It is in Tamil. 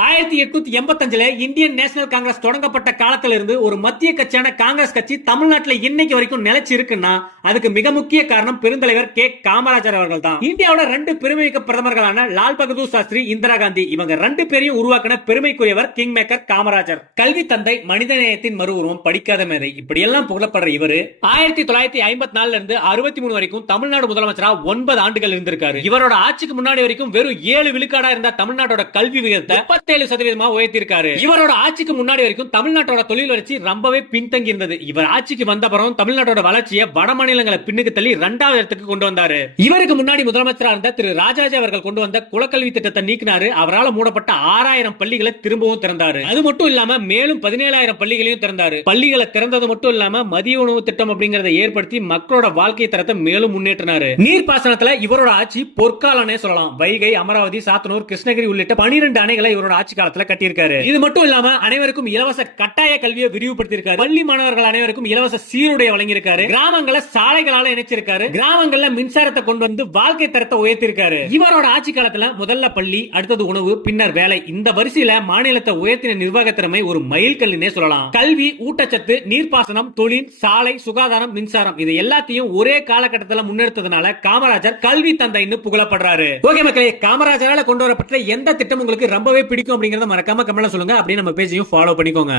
1885 இந்தியன் நேஷனல் காங்கிரஸ் தொடங்கப்பட்ட காலத்திலிருந்து ஒரு மத்திய கட்சியான காங்கிரஸ் கட்சி தமிழ்நாட்டில் இன்னைக்கு வரைக்கும் நிலைச்சு இருக்குன்னா அதுக்கு மிக முக்கிய காரணம் பெருந்தலைவர் கே காமராஜர் அவர்கள் தான். இந்தியாவோட ரெண்டு பெருமைமிக்க பிரதமர்களான லால் பகதூர் சாஸ்திரி, இந்திரா காந்தி இவங்க ரெண்டு பேரையும் உருவாக்கின பெருமைக்குரியவர் கிங் மேக்கர் காமராஜர். கல்வி தந்தை, மனிதநேயத்தின் மறு உருவம், படிக்காத மேதை, இப்படி எல்லாம் புகழப்படுற இவரு 1954 இருந்து 63 வரைக்கும் தமிழ்நாடு முதலமைச்சரா 9 ஆண்டுகள் இருந்திருக்காரு. இவரோட ஆட்சிக்கு முன்னாடி வரைக்கும் வெறும் 7 விழுக்காடா இருந்த தமிழ்நாட்டோட கல்வி விகிதத்தை 37% உயர்த்திருக்காரு. இவரோட ஆட்சிக்கு முன்னாடி வரைக்கும் தமிழ்நாட்டோட தொழில் வளர்ச்சி ரொம்பவே பின்தங்கி இருந்தது. இவர் ஆட்சிக்கு வந்த அப்புறம் தமிழ்நாட்டோட வளர்ச்சியை வட மாநிலங்களை பின்னுக்கு தள்ளி 2வது இடத்துக்கு கொண்டு வந்தாரு. இவருக்கு முன்னாடி முதலமைச்சரா இருந்த திரு ராஜாஜி அவர்கள் கொண்டு வந்த குலக்கல்வி திட்டத்தை நீக்கினாரு. அவரால் மூடப்பட்ட 6000 பள்ளிகளை திரும்பவும் திறந்தாரு. அது மட்டும் இல்லாம மேலும் 17000 பள்ளிகளையும் திறந்தாரு. பள்ளிகளை திறந்தது மட்டும் இல்லாம மதிய உணவு திட்டம் அப்படிங்கறத ஏற்படுத்தி மக்களோட வாழ்க்கை தரத்தை மேலும் முன்னேற்றினாரு. நீர்ப்பாசனத்துல இவரோட ஆட்சி பொற்காலனே சொல்லலாம். வைகை, அமராவதி, சாத்தனூர், கிருஷ்ணகிரி உள்ளிட்ட 12 அணைகளை இவரோட ஆட்சி காலத்துல கட்டியிருக்காரு. இது மட்டும் இல்லாம அனைவருக்கும் இலவச கட்டாய கல்வியை விரிவுபடுத்தியிருக்காரு. பள்ளி மாணவர்கள் அனைவருக்கும் இலவச சீருடை வழங்கியிருக்காரு. கிராமங்களை சாலைகளால இணைச்சிருக்காரு. கிராமங்கள்ல மின்சாரத்தை கொண்டு வந்து வாழ்க்கை தரத்தை உயர்த்திருக்காரு. இவரோட ஆட்சி காலத்துல முதல்ல பள்ளி, அடுத்தது உணவு, பின்னர் வேலை, இந்த வரிசையில மாநிலத்தை உயர்த்தின நிர்வாக திறமை ஒரு மைல்கல்லுனே சொல்லலாம். கல்வி, ஊட்டச்சத்து, நீர்ப்பாசனம், தொழில், சாலை, சுகாதாரம், மின்சாரம் இது எல்லாத்தையும் ஒரே காலகட்டத்தில் முன்னெடுத்ததுனால காமராஜர் கல்வி தந்தைன்னு புகழப்படுறாரு. ஓகே மக்களே, காமராஜரால கொண்டு வரப்பட்ட எந்த திட்டம் உங்களுக்கு ரொம்பவே பிடிக்கும் அப்படிங்கறத மறக்காம கமெண்ட்ல சொல்லுங்க. அப்படியே நம்ம பேஜையும் ஃபாலோ பண்ணிக்கோங்க.